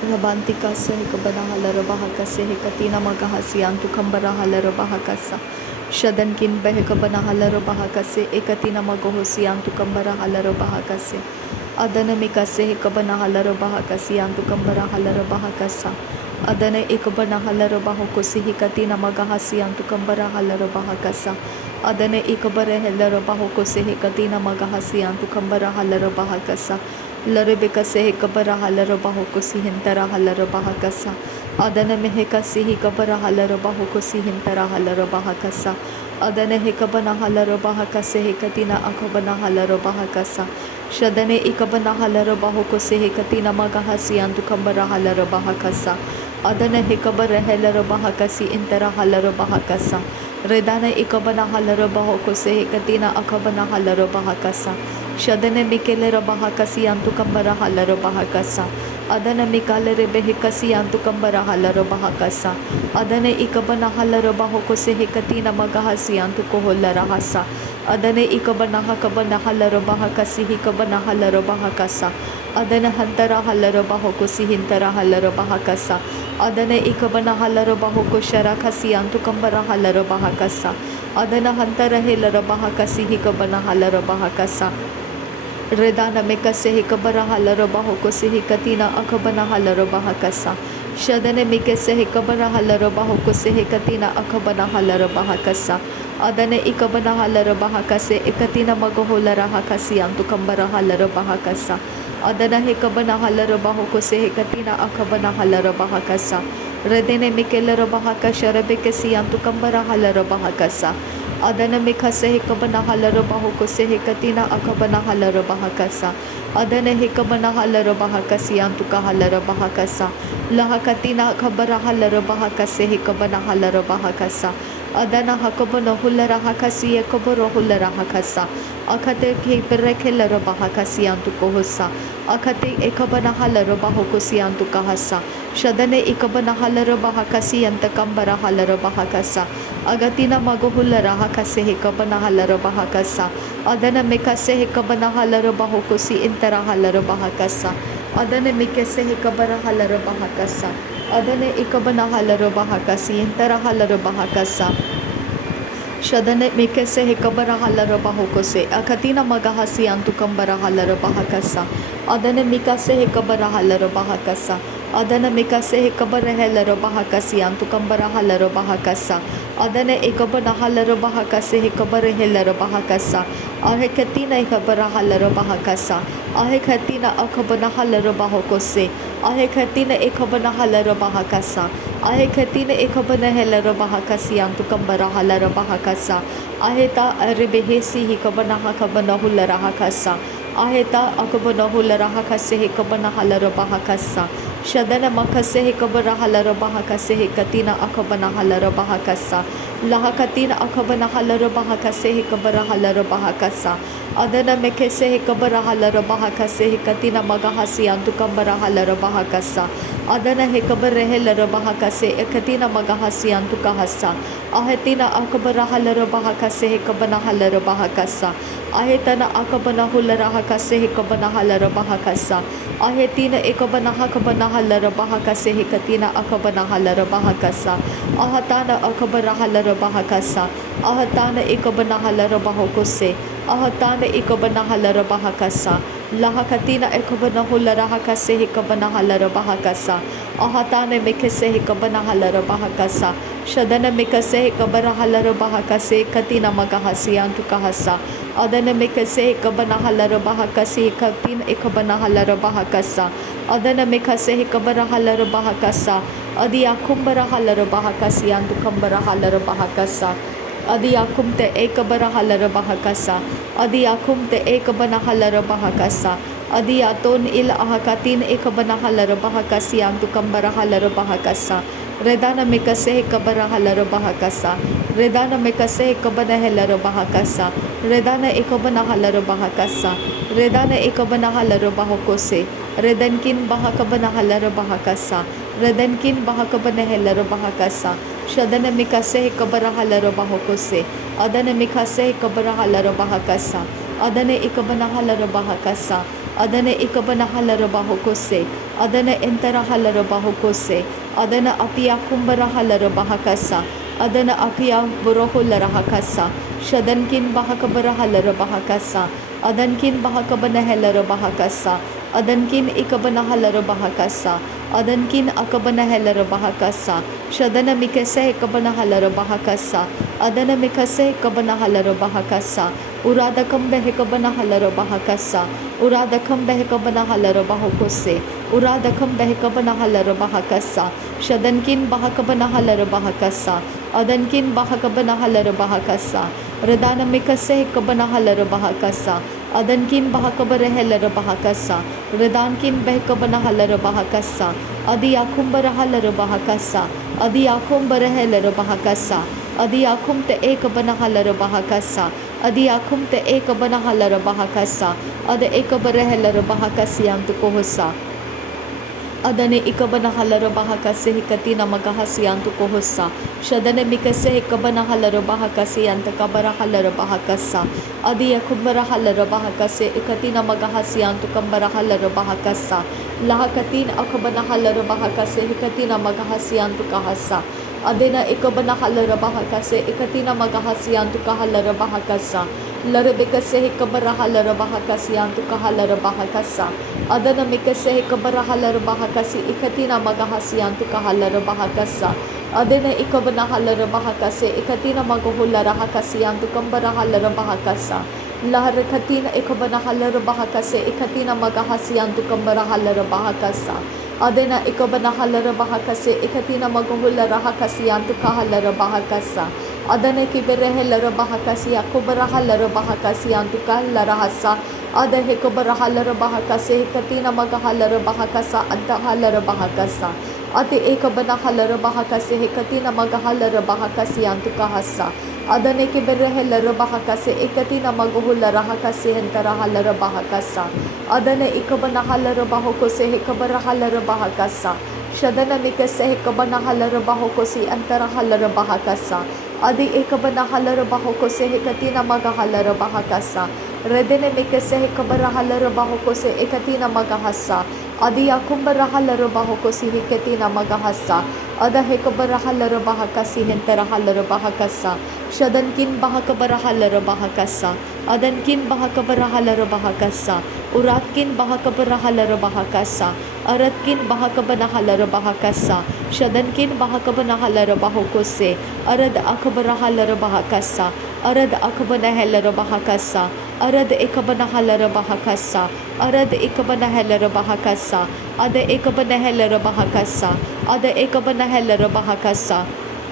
Rabantika sehikabana halarabahaka sehikatina magahasiantu kambara halarabahakasa. Shadankin behekabana halarabahaka se ekatina magohosiantu kambara halarabahakase. Adanamika sehikabana halarabahakasiantu kambara halarabahakasa. Adane ikabana halarabahoko sehikatina magahasiantu kambara halarabahakasa. Adane ikabare halarabahoko sehikatina magahasiantu kambara halarabahakasa. Larabeka sehe kabara halarabaho ko sihintara halarabahakasa. Adana meheka sihi kabara halarabaho ko sihintara halarabahakasa. Adana hekabana halarabahakase hekatina akabana halarabahakasa. Shadane ikabana halarabaho ko sehe katina magahasiantu kambara halarabahakasa. Adana hekabara halarabahakasi intara halarabahakasa. Redana ikabana halarabaho ko sehe katina akabana halarabahakasa. Shadane mikele rabahakasi antu kambara halarabahakasa. Adana mikalere behekasi antu kambara halarabahakasa. Adane ikabana halarabahoko sehekatina magahasi antu koholarahasa. Adane ikabana hakabana halarabahakasi hikabana halarabahakasa. Adana hantara halarabahoko sihintara halarabahakasa. Adane ikabana halarabahoko sharakasi antu kambara halarabahakasa. Adana hantara helarabahakasi hikabana halarabahakasa. Redana meka sehi kabara halarabaho ko sehi katina akabana halarabahakasa. Shadane meke sehi kabara halarabaho ko sehi katina akabana halarabahakasa. Adane ikabana halarabahakase ekatina magaholarahakasi antu kambara halarabahakasa. Adana hekabana halarabaho ko sehi katina akabana halarabahakasa. Redene meke larabahakasha rebekesi antu kambara halarabahakasa. Adana meka sehi kabana halarabaho ko sehi katina akabana halarabahakasa. Adana hekabana halarabahakasi antuka halarabahakasa. Lahakatina akabara halarabahakase hekabana halarabahakasa. Adana hakabana hularahakasi ekabara hularahakasa. Akate ke pereke larabahakasi antuko hosa. Akate ekabana halarabaho ko si antuka hasa. Shadane ikabana halarabahakasi antakambara halarabahakasa. Agatina magohularahakase hekabana halarabahakasa. Adana mekase hekabana halarabaho si intara halarabahakasa. Adana mekase hekabara halarabahakasa. Adana ikabana halarabahakasi intara halarabahakasa. Shadane mekese hekabara halarabahokose. Akatina magahasi antu kambara halarabahakasa. Adana mikase hekabara halarabahakasa. Adana mikase hekabara halarabahakasi antu kambara halarabahakasa. Adana ekabana halarabahakase hekabara halarabahakasa. Ahekatina hekabara halarabahakasa. Ahekatina akabana halarabahokose. Ahekatina ekabana halarabahakasa. Ahekatina ekabana halarabahakasi antu kambara halarabahakasa. Aheta rebehesi hekabana hakabana hularahakasa. Aheta akabana hularahakase hekabana halarabahakasa. Shadana makase hekabara halarabahakase hekatina akabana halarabahakasa. Lahakatina akabana halarabahakase hekabara halarabahakasa. Adana mekese hekabara halarabahakase hekatina magahasi antu kambara halarabahakasa. Adana hekabare halarabahakase ekatina magahasi antu kahasa. Ahetina akabara halarabahakase hekabana halarabahakasa. Ahetana akabana hularahakase hekabana halarabahakasa. Ahetina ekabana hakabana halarabahakase hekatina akabana halarabahakasa. Ahatana akabara halarabahakasa. Ahatana ekabana halarabahokose. Ahatana ekabana halarabahakasa. Lahakatina ekabana hularahakase hekabana halarabahakasa. Ahatana mekese hekabana halarabahakasa. Shadana mekase hekabara halarabahakase katina magahasi antu kahasa. Adana mekase hekabana halarabahakase katina ekabana halarabahakasa. Adana mekase hekabara halarabahakasa. Adi akumbara halarabahakasi antu kambara halarabahakasa. Adi akumte ekabara halarabahakasa. Adi akumte ekabana halarabahakasa. Adi aton il ahakatin ekabana halarabahakasi antu kambara halarabahakasa. Redana mekase hekabara halarabahakasa. Redana mekase hekabana halarabahakasa. Redana ekabana halarabahakasa. Redana ekabana halarabahokose. Redankin bahakabana halarabahakasa. Redankin bahakabana halarabahakasa. Shadana mikase hekabara halarabahokose. Adana mikase hekabara halarabahakasa. Adana ekabana halarabahakasa. Adana ikabana halarabahokose. adana entara halara bahokose, adana apia kumbara halara bahakasa, adana apia boroholara hakasa, shadankin bahakabara halara bahakasa, adankin bahakabana helara bahakasa, adankin ikabana halara bahakasa, adankin akabana helara bahakasa, shadana mikase ikabana halara bahakasa, adana mikase ikabana halara bahakasa, uradakam behekabana halara bahakasa, uradakam behekabana halara bahokose, uradakam behekabana halara bahakasa, shadankin bahakabana halara bahakasa, adankin bahakabana halara bahakasa, radana mikase ikabana halara bahakasa, adankin bahakabara helara bahakasa, radankin behekabana halara bahakasa, adi akumbara halara bahakasa, adi akumbara helara bahakasa, adi akumte ekabana halara bahakasa, adi akumte ekabana halara bahakasa, ada ekabara helara bahakasi antukohosa, adane ikabana halara bahakase hikatina magahasi antukohosa, shadane mikase hikabana halara bahakasi antakabara halara bahakasa, adi akumbara halara bahakase ikatina magahasi antukambara halara bahakasa, lahakatin akabana halara bahakase hikatina magahasi antukahasa, adena ikabana halara bahakase ikatina magahasi antukahalara bahakasa, larabekase hikabara halara bahakasi antukahalara bahakasa, adana mikase hikabara halara bahakasi ikatina magahasi antukahalara bahakasa, adena ikabana halara bahakase ikatina magahulara hakasi antukambara halara bahakasa, laharakatina ikabana halara bahakase ikatina magahasi antukambara halara bahakasa, adena ikabana halara bahakase ikatina magahulara hakasi antukahalara bahakasa, adane kiberehe lara bahakasi akubara halara bahakasi antukahalara hasa, adahe kubara halara bahakase hikatina magahalara bahakasa antahalara bahakasa, ati ekabana halara bahakase hikatina magahalara bahakasi antukahasa, adane kiberehe lara bahakase ikatina magahulara hakasi hentara halara bahakasa, adane ikabana halara bahokose hikabara halara bahakasa, shadana mikase hikabana halara bahokosi antara halara bahakasa, adi ekabana halara bahokose hikatina magahalara bahakasa, redene mikase hikabara halara bahokose ekatina magahasa, adi akumbara halara bahokosi hikatina magahasa, ada hekabara halara bahakasi hentara halara bahakasa, shadankin bahakabara halara bahakasa, adankin bahakabara halara bahakasa, uratkin bahakabara halara bahakasa, aratkin bahakabana halara bahakasa, shadankin bahakabana halara bahokose, arad akabara halara bahakasa, arad akabana halara bahakasa, arad ekabana halara bahakasa, arad ekabana halara bahakasa, ada ekabana halara bahakasa, ada ekabana halara bahakasa,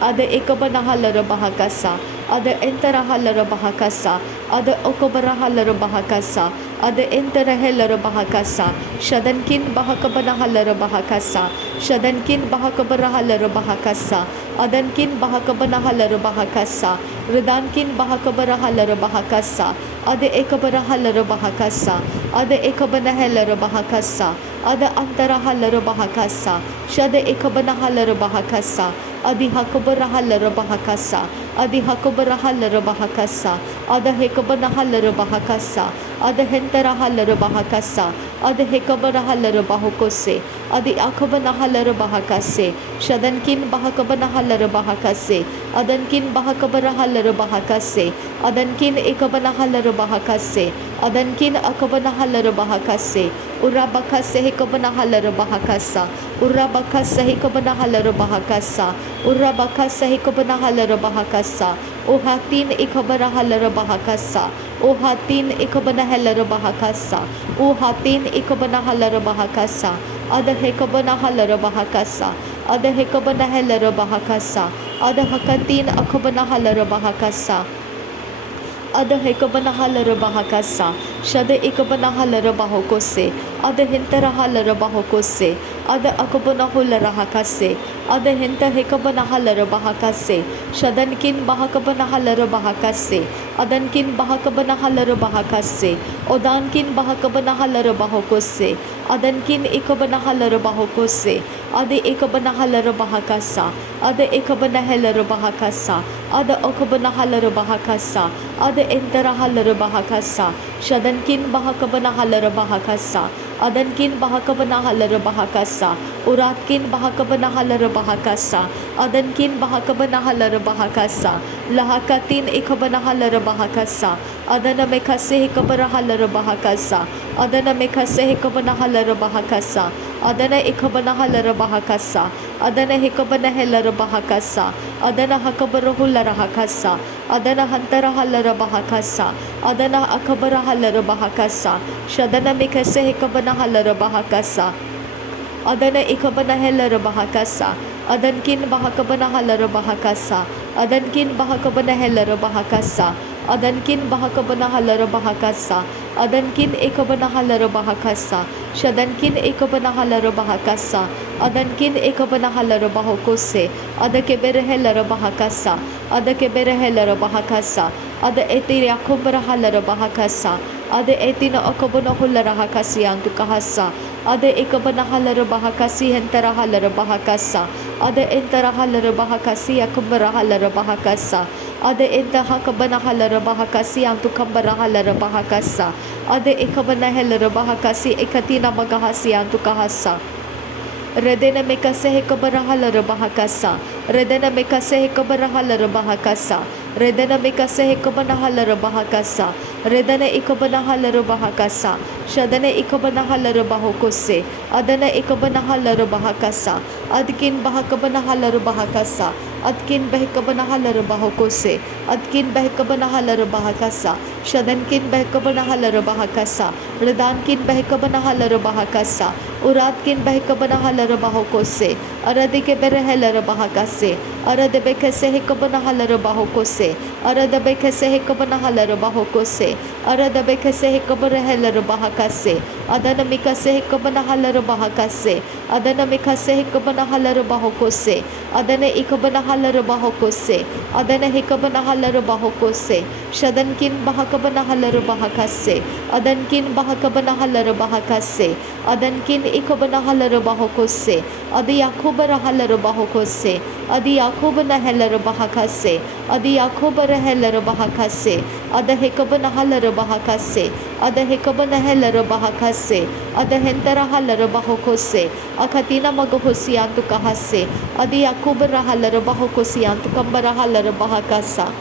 ada ekabana halara bahakasa, ada entara halara bahakasa, ada okabara halara bahakasa, ada entara halara bahakasa, shadankin bahakabana halara bahakasa, shadankin bahakabara halara bahakasa, adankin bahakabana halara bahakasa, ridankin bahakabara halara bahakasa, ada ekabara halara bahakasa, ada ekabana halara bahakasa, ada antara halara bahakasa, shada ekabana halara bahakasa, adi hakabara halara bahakasa, adi hakabara halara bahakasa, ada hekabana halara bahakasa, ada hentara halara bahakasa, ada hekabara halara bahokose, adi akabana halara bahakase, shadankin bahakabana halara bahakase, adankin bahakabara halara bahakase, adankin ekabana halara bahakase, adankin akabana halara bahakase, urabakase hekabana halara bahakasa, urabakase hekabana halara bahakasa, urabakase hekabana halara bahakasa, ohatin ekabana halara bahakasa, ohatin ekabana halara bahakasa, ohatin ekabana halara bahakasa, ada hekabana halara bahakasa, ada hekabana halara bahakasa, ada hakatin akabana halara bahakasa, ada hekabana halara bahakasa, shada ekabana halara bahokose, ada hentara halara bahokose, ada akabana hulara hakase, ada henta hekabana halara bahakase, shadankin bahakabana halara bahakase, adankin bahakabana halara bahakase, odankin bahakabana halara bahokose, adankin ekabana halara bahokose, ada ekabana halara bahakasa, ada ekabana halara bahakasa, ada akabana halara bahakasa, ada entara halara bahakasa, Shadankin Bahakabana Halara Bahakasa, Adankin Bahakabana Halara Bahakasa, Uratkin Bahakabana Halara Bahakasa, Adankin Bahakabana Halara Bahakasa, Lahakatin Ikabana Halara Bahakasa, Adana Mekase Hikabara Halara Bahakasa, Adana Mekase Hikabana Halara Bahakasa, Adana Ikabana Halara Bahakasa, Adana Hikabana Helara Bahakasa, Adana Hakabara Hulara Hakasa, Adana Hantara Halara Bahakasa, Adana Akabara Halara Bahakasa, Shadana Mekase Hikabana Halara Bahakasa, Adana Ikabana Helara Bahakasa, Adankin Bahakabana Halara Bahakasa, Adankin Bahakabana Helara Bahakasa, Adankin Bahakabana Halara Bahakasa, Adankin Ekabana Halara Bahakasa, Shadankin Ekabana Halara Bahakasa, Adankin Ekabana Halara Bahokose, Adakebere Helara Bahakasa, Adakebere Helara Bahakasa, Ada Etira Kumbara Halara Bahakasa, Ada Etina Okabana Hulara Hakasi Antukahasa, Ada Ekabana Halara Bahakasi Hentara Halara Bahakasa, Ada Entara Halara Bahakasi Akumbara Halara Bahakasa, Ada Enta Hakabana Halara Bahakasi Antukambara Halara Bahakasa, Ada Ekabana Helara Bahakasi Ekatina Magahasi Antukahasa, Redena Mekase Hekabara Halara Bahakasa, Redena Mekase Hekabara Halara Bahakasa, Redena Mekase Hekabana Halara Bahakasa, Redana Ikabana Halara Bahakasa, Shadana Ikabana Halara Bahokose, Adana Ikabana Halara Bahakasa, Adkin Bahakabana Halara Bahakasa, Adkin Behkabana Halara Bahokose, Adkin Behkabana Halara Bahakasa, Shadankin Behkabana Halara Bahakasa, Redankin Behkabana Halara Bahakasa, Uratkin Behkabana Halara Bahokose, Aradike Berehelara Bahakase, Aradebekase Hekabana Halara Bahokose, Aradabekase Hekabana Halara Bahokose, Aradabekase Hekabara Helara Bahakase, Adanamikase Hekabana Halara Bahakase, Adanamikase Hekabana Halara Bahokose, Adana Ikabana Halara Bahokose, Adana Hekabana Halara Bahokose, Shadankin Bahakabana Halara Bahakase, Adankin Bahakabana Halara Bahakase, Adankin Ikabana Halara Bahokose, Adi Yakubara Halara Bahokose, Adi Yakubana Helara Bahakase, Adi Yakubara Helara Bahakase, Ada Hekabana Halara Bahakase, Ada Hekabana Helara Bahakase, Ada Hentara Halara Bahokose, Akatina Magahosi Antukahase, Adi Yakubara Halara Bahokosi Antukambara Halara Bahakasa,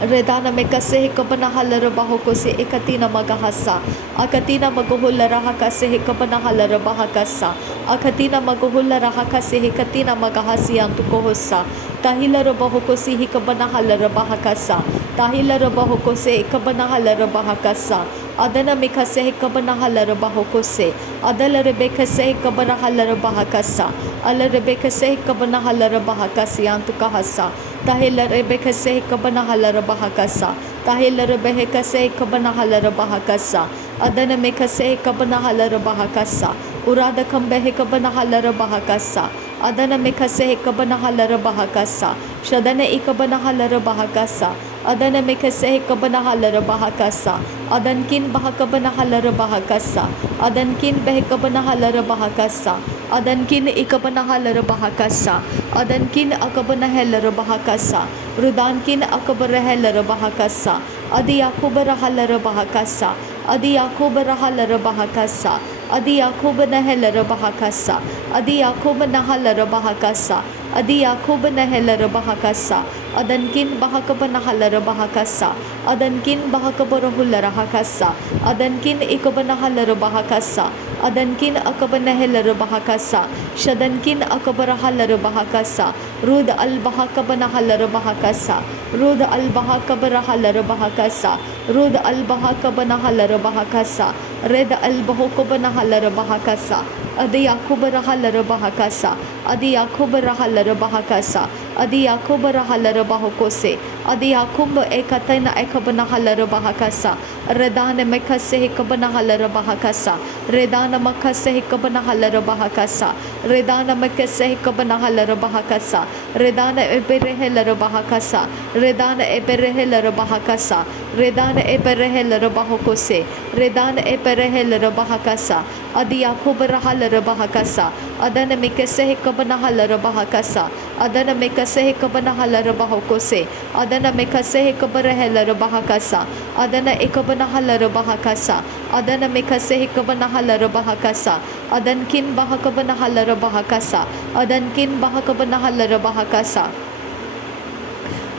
Redana Mekase Hekabana Halara Bahokose Ekatina Magahasa, Akatina Magohulara Hakase Hekabana Halara Bahakasa, Akatina Magohulara Hakase Hekatina Magahasi Antukohosa, Tahilara Bahokosi Hekabana Halara Bahakasa, Tahilara Bahokose Ekabana Halara Bahakasa, Adana Mekase Hekabana Halara Bahokose, Adala Rebekase Hekabana Halara Bahakasa, Ala Rebekase Hekabana Halara Bahakasi Antukahasa, Tahila Rebekase Hekabana Halara Bahakasa, Tahila Rebekase Hekabana Halara Bahakasa, Adana Mekase Hekabana Halara Bahakasa, Urada Kambe Hekabana Halara Bahakasa, Adana Mekase Hekabana Halara Bahakasa, Shadana Ikabana Halara Bahakasa, Adana Mekase Hekabana Halara Bahakasa, Adankin Bahakabana Halara Bahakasa, Adankin Behekabana Halara Bahakasa, Adankin Ikabana Halara Bahakasa, Adankin Akabana Helara Bahakasa, Rudankin Akabara Helara Bahakasa, Adi Yakubara Halara Bahakasa, Adi Yakubara Halara Bahakasa, Adi Yakubana Helara Bahakasa, Adi Yakubana Halara Bahakasa, Adi Yakubana Helara Bahakasa, Adankin Bahakabana Halara Bahakasa, Adankin Bahakabara Hulara Hakasa, Adankin Ikabana Halara Bahakasa, Adankin Akabana Helara Bahakasa, Shadankin Akabara Halara Bahakasa, Rud al Bahakabana Halara Bahakasa, Rud al Bahakabara Halara Bahakasa, Rud al Bahakabana Halara Bahakasa, Red al Bahokabana Halara Bahakasa, Adi Yakubara Halara Bahakasa, Adi Yakubara Halara Bahakasa, Adi Yakubara Halara Bahokose, Adi Yakumba Ekatana Ekabana Halara Bahakasa, Redana Mekase Hekabana Halara Bahakasa, Redana Makase Hekabana Halara Bahakasa, Redana Mekase Hekabana Halara Bahakasa, Redana Eberehelara Bahakasa, Redana Eberehelara Bahakasa, Redana Eberehelara Bahokose, Redana Eberehelara Bahakasa, Adi Yakubara Halara Bahakasa, अदन में कैसे है कबना huller बहा कसा अदन में कैसे है कबना हलर बहा को से अदन में कैसे है कबर हलर बहा कसा अदन एक बना हलर बहा कसा अदन में कैसे है कबना हलर बहा कसा अदन किन बहा कबना हलर बहा कसा अदन किन बहा कबना हलर बहा कसा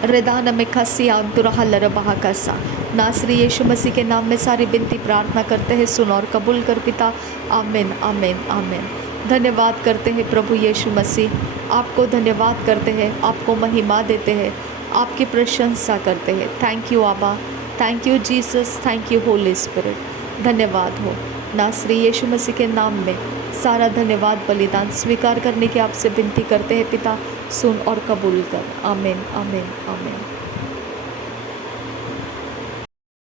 रिदान में खसिया अंतुरा हलर बहा कसा। नासरी यीशु मसीह के नाम में सारी विनती प्रार्थना करते हैं, सुन और कबूल कर पिता। आमीन आमीन आमीन। धन्यवाद करते हैं प्रभु यीशु मसीह, आपको धन्यवाद करते हैं, आपको महिमा देते हैं, आपकी प्रशंसा करते हैं। थैंक यू आबा, thank you Jesus, thank you Holi spirit. धन्यवाद हो। नासरी यीशु मसीह के नाम में सारा धन्यवाद बलिदान स्वीकार करने की आपसे विनती करते हैं पिता, सुन और कबूल कर। आमीन आमीन आमीन।